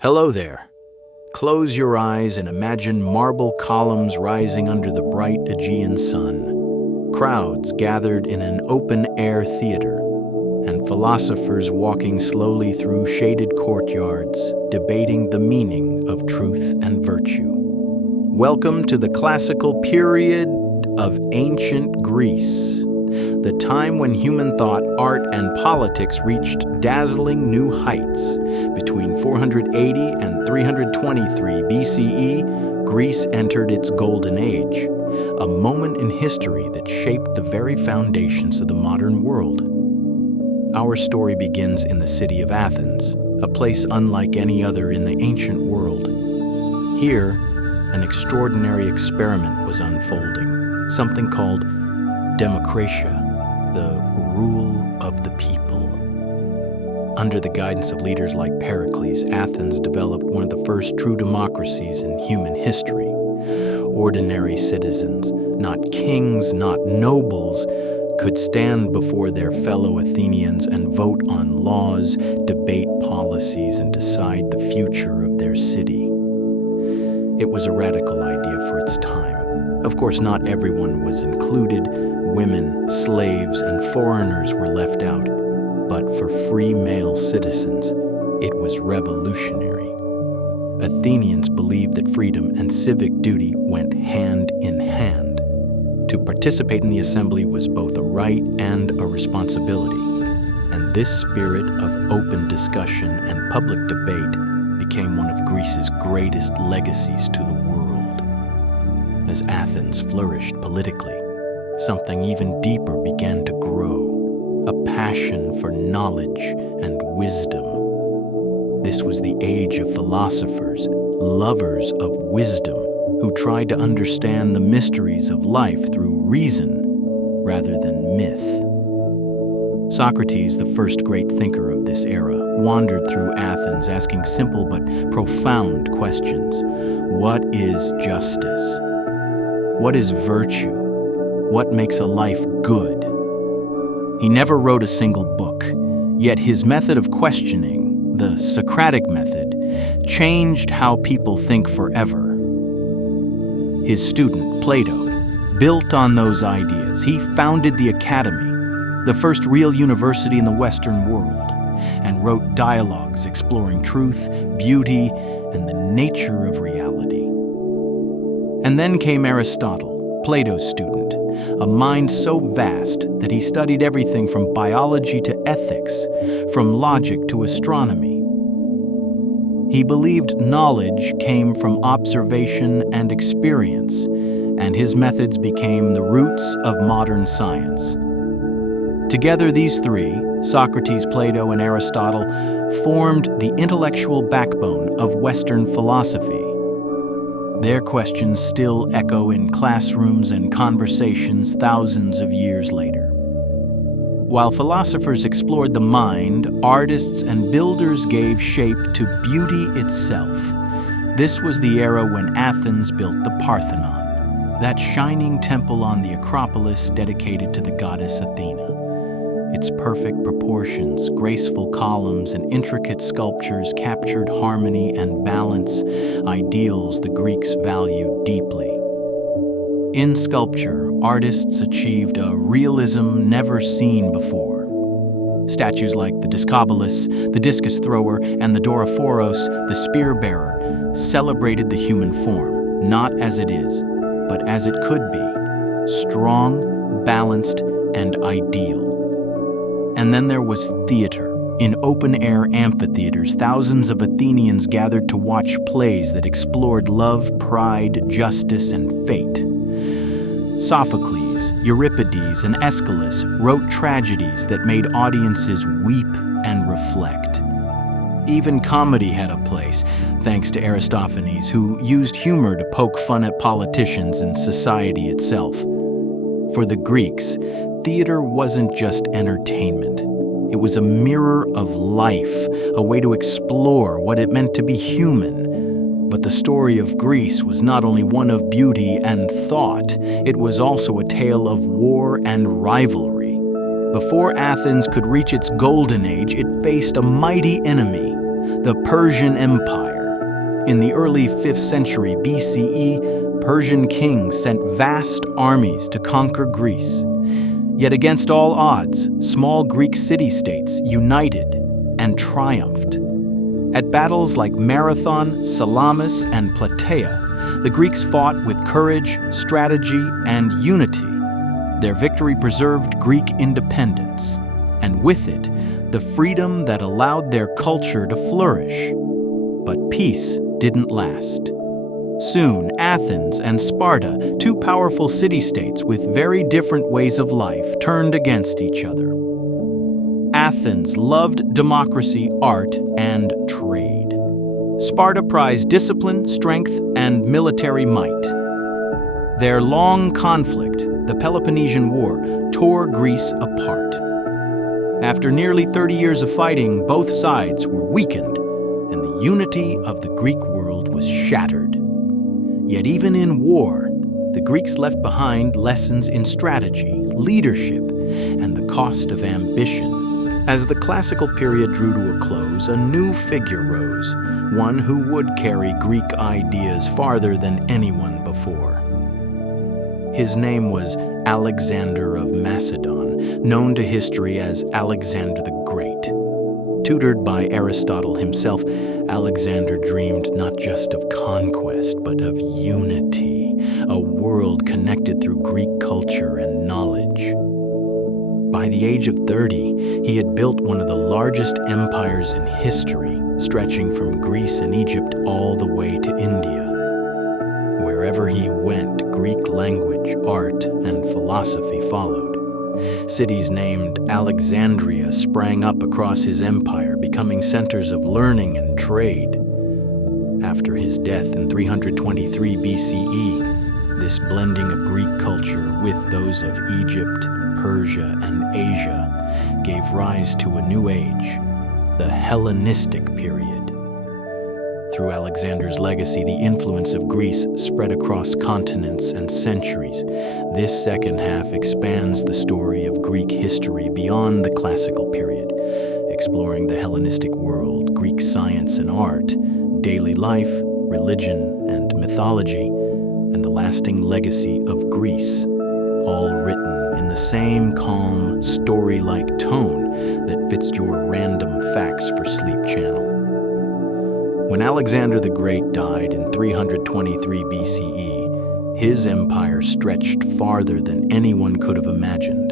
Hello there. Close your eyes and imagine marble columns rising under the bright Aegean sun, crowds gathered in an open-air theater, and philosophers walking slowly through shaded courtyards, debating the meaning of truth and virtue. Welcome to the classical period of ancient Greece, the time when human thought, art, and politics reached dazzling new heights. Between 480 and 323 BCE, Greece entered its golden age, a moment in history that shaped the very foundations of the modern world. Our story begins in the city of Athens, a place unlike any other in the ancient world. Here, an extraordinary experiment was unfolding, something called democratia, the rule of the people. Under the guidance of leaders like Pericles, Athens developed one of the first true democracies in human history. Ordinary citizens, not kings, not nobles, could stand before their fellow Athenians and vote on laws, debate policies, and decide the future of their city. It was a radical idea for its time. Of course, not everyone was included. Women, slaves, and foreigners were left out. But for free male citizens, it was revolutionary. Athenians believed that freedom and civic duty went hand in hand. To participate in the assembly was both a right and a responsibility. And this spirit of open discussion and public debate became one of Greece's greatest legacies to the world. As Athens flourished politically, something even deeper began to grow, a passion for knowledge and wisdom. This was the age of philosophers, lovers of wisdom, who tried to understand the mysteries of life through reason rather than myth. Socrates, the first great thinker of this era, wandered through Athens asking simple but profound questions. What is justice? What is virtue? What makes a life good? He never wrote a single book, yet his method of questioning, the Socratic method, changed how people think forever. His student, Plato, built on those ideas. He founded the Academy, the first real university in the Western world, and wrote dialogues exploring truth, beauty, and the nature of reality. And then came Aristotle, Plato's student, a mind so vast that he studied everything from biology to ethics, from logic to astronomy. He believed knowledge came from observation and experience, and his methods became the roots of modern science. Together, these three, Socrates, Plato, and Aristotle, formed the intellectual backbone of Western philosophy. Their questions still echo in classrooms and conversations thousands of years later. While philosophers explored the mind, artists and builders gave shape to beauty itself. This was the era when Athens built the Parthenon, that shining temple on the Acropolis dedicated to the goddess Athena. Its perfect proportions, graceful columns, and intricate sculptures captured harmony and balance, ideals the Greeks valued deeply. In sculpture, artists achieved a realism never seen before. Statues like the Discobolus, the discus thrower, and the Dorophoros, the spear bearer, celebrated the human form, not as it is, but as it could be, strong, balanced, and ideal. And then there was theater. In open-air amphitheaters, thousands of Athenians gathered to watch plays that explored love, pride, justice, and fate. Sophocles, Euripides, and Aeschylus wrote tragedies that made audiences weep and reflect. Even comedy had a place, thanks to Aristophanes, who used humor to poke fun at politicians and society itself. For the Greeks, theater wasn't just entertainment. It was a mirror of life, a way to explore what it meant to be human. But the story of Greece was not only one of beauty and thought, it was also a tale of war and rivalry. Before Athens could reach its golden age, it faced a mighty enemy, the Persian Empire. In the early 5th century BCE, Persian kings sent vast armies to conquer Greece. Yet against all odds, small Greek city-states united and triumphed. At battles like Marathon, Salamis, and Plataea, the Greeks fought with courage, strategy, and unity. Their victory preserved Greek independence, and with it, the freedom that allowed their culture to flourish. But peace didn't last. Soon, Athens and Sparta, two powerful city-states with very different ways of life, turned against each other. Athens loved democracy, art, and trade. Sparta prized discipline, strength, and military might. Their long conflict, the Peloponnesian War, tore Greece apart. After nearly 30 years of fighting, both sides were weakened, and the unity of the Greek world was shattered. Yet even in war, the Greeks left behind lessons in strategy, leadership, and the cost of ambition. As the classical period drew to a close, a new figure rose, one who would carry Greek ideas farther than anyone before. His name was Alexander of Macedon, known to history as Alexander the Great. Tutored by Aristotle himself, Alexander dreamed not just of conquest, but of unity, a world connected through Greek culture and knowledge. By the age of 30, he had built one of the largest empires in history, stretching from Greece and Egypt all the way to India. Wherever he went, Greek language, art, and philosophy followed. Cities named Alexandria sprang up across his empire, becoming centers of learning and trade. After his death in 323 BCE, this blending of Greek culture with those of Egypt, Persia, and Asia gave rise to a new age, the Hellenistic period. Through Alexander's legacy, the influence of Greece spread across continents and centuries. This second half expands the story of Greek history beyond the classical period, exploring the Hellenistic world, Greek science and art, daily life, religion, and mythology, and the lasting legacy of Greece, all written in the same calm, story-like tone that fits your Random Facts for Sleep channel. When Alexander the Great died in 323 BCE, his empire stretched farther than anyone could have imagined.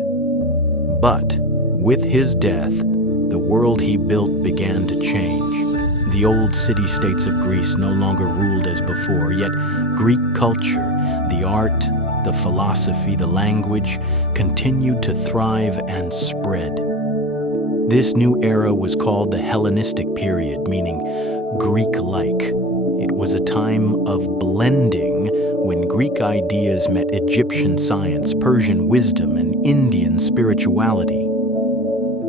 But with his death, the world he built began to change. The old city-states of Greece no longer ruled as before, yet Greek culture, the art, the philosophy, the language, continued to thrive and spread. This new era was called the Hellenistic period, meaning Greek-like. It was a time of blending when Greek ideas met Egyptian science, Persian wisdom, and Indian spirituality.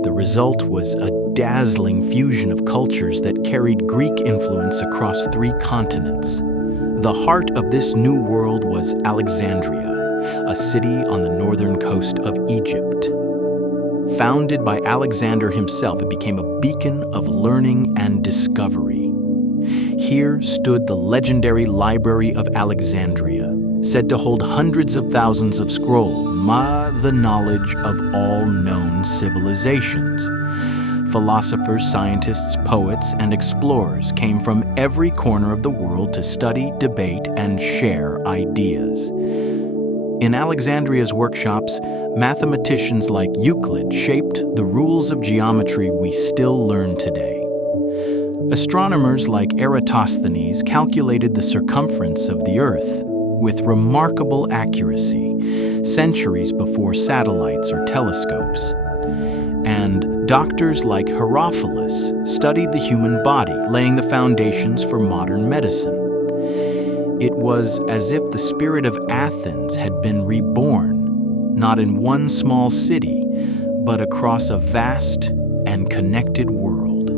The result was a dazzling fusion of cultures that carried Greek influence across 3 continents. The heart of this new world was Alexandria, a city on the northern coast of Egypt. Founded by Alexander himself, it became a beacon of learning and discovery. Here stood the legendary Library of Alexandria, said to hold hundreds of thousands of scrolls, the knowledge of all known civilizations. Philosophers, scientists, poets, and explorers came from every corner of the world to study, debate, and share ideas. In Alexandria's workshops, mathematicians like Euclid shaped the rules of geometry we still learn today. Astronomers like Eratosthenes calculated the circumference of the Earth with remarkable accuracy, centuries before satellites or telescopes. And doctors like Herophilus studied the human body, laying the foundations for modern medicine. It was as if the spirit of Athens had been reborn, not in one small city, but across a vast and connected world.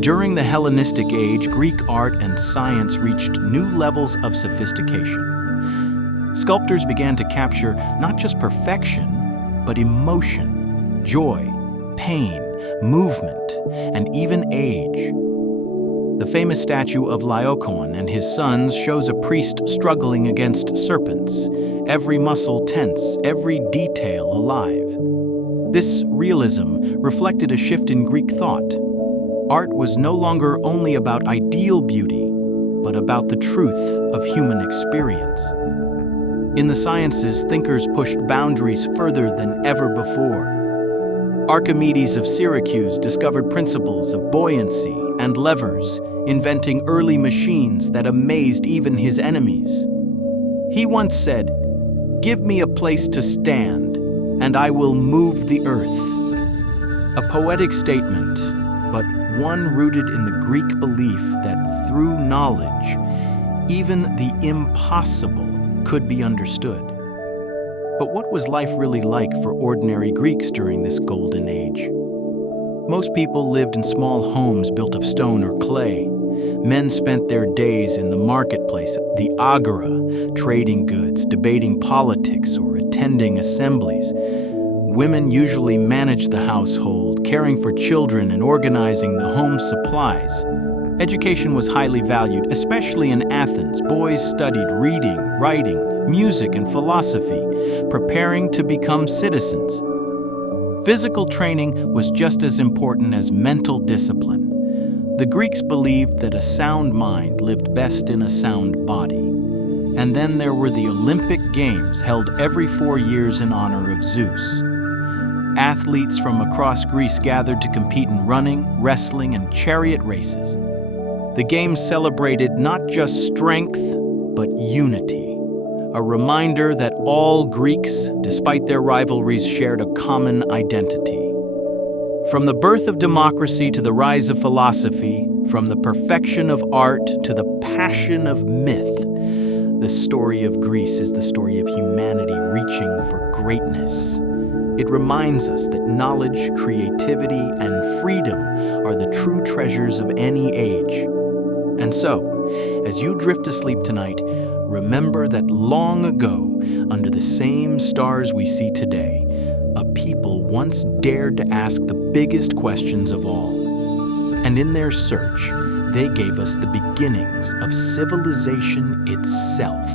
During the Hellenistic Age, Greek art and science reached new levels of sophistication. Sculptors began to capture not just perfection, but emotion, joy, pain, movement, and even age. The famous statue of Laocoon and his sons shows a priest struggling against serpents, every muscle tense, every detail alive. This realism reflected a shift in Greek thought. Art was no longer only about ideal beauty, but about the truth of human experience. In the sciences, thinkers pushed boundaries further than ever before. Archimedes of Syracuse discovered principles of buoyancy and levers, inventing early machines that amazed even his enemies. He once said, "Give me a place to stand, and I will move the earth." A poetic statement, but one rooted in the Greek belief that through knowledge, even the impossible could be understood. But what was life really like for ordinary Greeks during this golden age? Most people lived in small homes built of stone or clay. Men spent their days in the marketplace, the agora, trading goods, debating politics, or attending assemblies. Women usually managed the household, caring for children and organizing the home supplies. Education was highly valued, especially in Athens. Boys studied reading, writing, music, and philosophy, preparing to become citizens. Physical training was just as important as mental discipline. The Greeks believed that a sound mind lived best in a sound body. And then there were the Olympic Games, held every 4 years in honor of Zeus. Athletes from across Greece gathered to compete in running, wrestling, and chariot races. The Games celebrated not just strength, but unity, a reminder that all Greeks, despite their rivalries, shared a common identity. From the birth of democracy to the rise of philosophy, from the perfection of art to the passion of myth, the story of Greece is the story of humanity reaching for greatness. It reminds us that knowledge, creativity, and freedom are the true treasures of any age. And so, as you drift to sleep tonight, remember that long ago, under the same stars we see today, a people once dared to ask the biggest questions of all. And in their search, they gave us the beginnings of civilization itself.